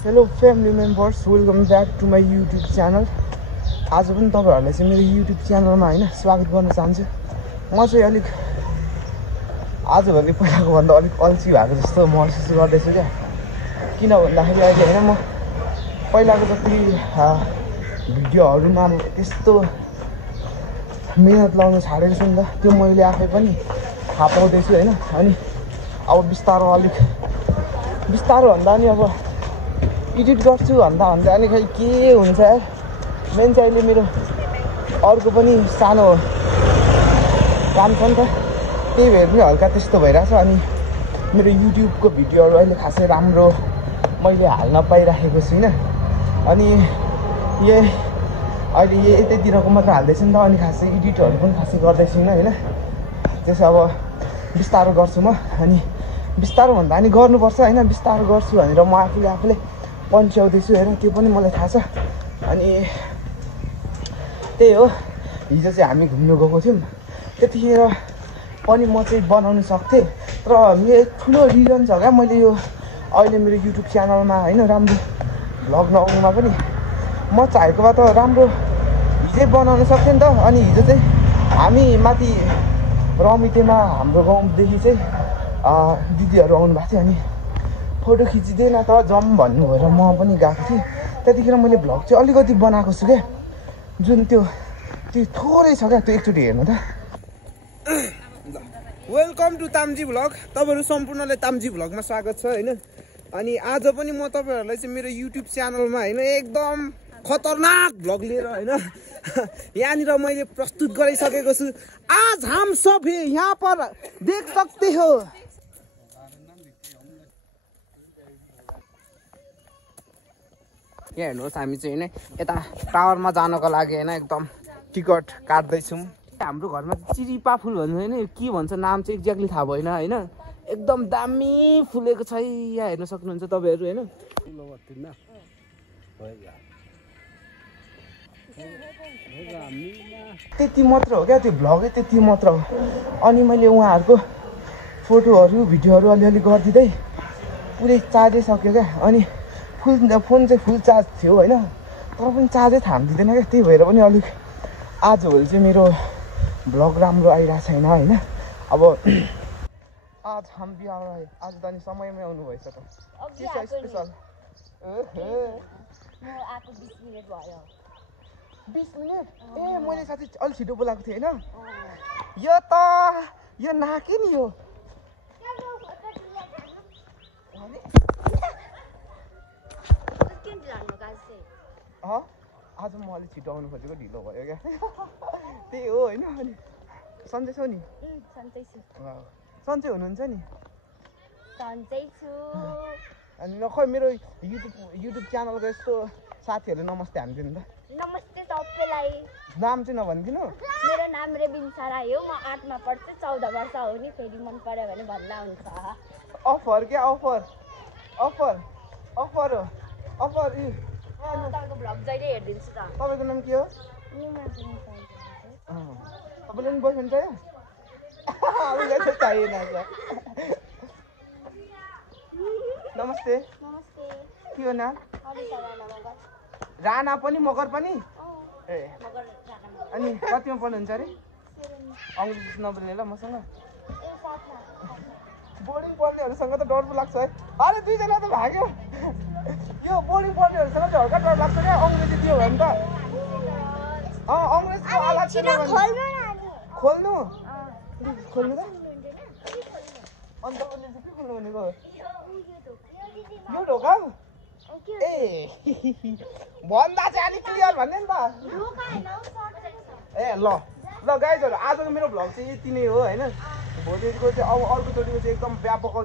Hello family members, welcome back to my YouTube channel. आज पनि तपाईँहरूलाई चाहिँ मेरो युट्युब च्यानलमा होइन स्वागत गर्न चाहन्छु। म चाहिँ अलिक आजभोलि पहिलाको भन्दा अलिक अल्छी भएको जस्तो महसुस गर्दैछु क्या। किन भन्दाखेरि अहिले होइन म पहिलाको जति भिडियोहरूमा त्यस्तो मिहिनेत लाउनु छाडेको छु नि त, त्यो मैले आफै पनि थाहा पाउँदैछु होइन। अनि अब बिस्तारो भन्दा नि अब एडिट गर्छु भन्दा अनि खै के हुन्छ यार। मेन चाहिँ अहिले मेरो अर्को पनि सानो काम छ नि त, त्यही भएर पनि हल्का त्यस्तो भइरहेछ। अनि मेरो युट्युबको भिडियोहरू अहिले खासै राम्रो मैले हाल्न पाइराखेको छुइनँ। अनि अहिले यतैतिरको मात्र हाल्दैछु नि त, अनि खासै एडिटहरू पनि खासै गर्दैछुइनँ होइन। त्यसो अब बिस्तारो गर्छु म। अनि बिस्तारो भन्दा अनि गर्नुपर्छ होइन, बिस्तारो गर्छु भनेर म आफूले पन्छ्याउँदैछु हेर, त्यो पनि मलाई थाहा छ। अनि त्यही हो, हिजो चाहिँ हामी घुम्नु गएको थियौँ। त्यतिखेर पनि म चाहिँ बनाउनु सक्थेँ, तर मेरो ठुलो रिजन छ क्या मैले यो अहिले मेरो युट्युब च्यानलमा होइन राम्रो भ्लग नआउनुमा पनि। म चाहेको भए त राम्रो हिजै बनाउन सक्थेँ नि त। अनि हिजो चाहिँ हामी माथि रमितेमा हाम्रो गाउँदेखि चाहिँ दिदीहरू आउनु भएको थियो। अनि फोटो खिचिँदैन त जाउँ भन्नु भएर म पनि गएको थिएँ। त्यतिखेर मैले भ्लग चाहिँ अलिकति बनाएको छु क्या, जुन त्यो थोरै छ क्या, त्यो एकचोटि हेर्नु त। Welcome to Tamji vlog. तपाईँहरू सम्पूर्णलाई ताम्जी भ्लगमा स्वागत छ होइन। अनि आज पनि म तपाईँहरूलाई चाहिँ मेरो युट्युब च्यानलमा होइन एकदम खतरनाक भ्लग लिएर होइन यहाँनिर मैले प्रस्तुत गरिसकेको छु। आज हम सबै यहाँ पर देख सकते हो। यहाँ हेर्नुहोस्, हामी चाहिँ होइन यता टावरमा जानको लागि होइन एकदम टिकट काट्दैछौँ। हाम्रो घरमा चिरिपा फुल भन्छ होइन, के भन्छ नाम चाहिँ एक्ज्याक्टली थाहा भएन होइन। एकदम दामी फुलेको छ, यहाँ हेर्न सक्नुहुन्छ तपाईँहरू होइन। त्यति मात्र हो क्या, त्यो भ्लगै त्यति मात्र हो। अनि मैले उहाँहरूको फोटोहरू भिडियोहरू अलिअलि गरिदिँदै पुरै चार्जै सक्यो क्या। अनि फोन चाहिँ फुल चार्ज थियो होइन, तर पनि चार्जै थाम्दिँदैन क्या। त्यही भएर पनि अलिक आजभोलि चाहिँ मेरो भ्लग राम्रो आइरहेको छैन होइन। अब आज हम भी आ रहे, आज त अनि समयमै आउनु भएछ त, के छ स्पेसल? आएको 20 मिनेट भयो। 20 मिनेट? ए मैले साथी अलिक छिटो बोलाएको थिएँ होइन। यो नाके नि यो आज म अलिक छिटो आउनु खोजेको, ढिलो भयो क्या। त्यही हो होइन। अनि सन्चै छौ नि? सन्चै छु। सन्चै हुनुहुन्छ नि? सन्चै छु। अनि खै मेरो युट्युब च्यानलको यस्तो साथीहरूले नमस्ते हानिदिनु त। नमस्ते सबैलाई। नाम चाहिँ नभनिदिनु? मेरो नाम रेबिन्सा राई हो, म 8 मा पढ्छु। 14 वर्ष हो नि, फेरि मन पर्यो भने भन्दा हुन्छ। अफर क्या, अफर हो अफर। तपाईँको भ्लग जहिले हेरिदिन्छु त। तपाईँको नाम के हो? तपाईँले पनि बोयफ्रेन्ड चाहियो? उसलाई चाहिँ चाहिएन। नमस्ते। नमस्ते। के हो नाम? राणा पनि मगर पनि? ए अनि कतिमा पढ्नुहुन्छ अरे? अङ्ग्रेजी नबोल्ने ल मसँग। बोर्डिङ पढ्नेहरूसँग त डर पो लाग्छ है। अरे दुईजना त भाग्यो। यो बोर्डिङ पढ्नेहरूसँग चाहिँ हल्का डर लाग्छ क्या, अङ्ग्रेजी दियो भने त। अङ्ग्रेजीको आवाज चाहिँ खोल्नु त। अन्त उसले चाहिँ के खोल्नु भनेको? यो ढोका? ए भन्दा चाहिँ अलिक क्लियर भन्ने नि त। ए ल गाइजहरू, आजको मेरो भ्लग चाहिँ यति नै हो होइन। भोलिको चाहिँ अब अर्कोचोटिको चाहिँ एकदम व्यापक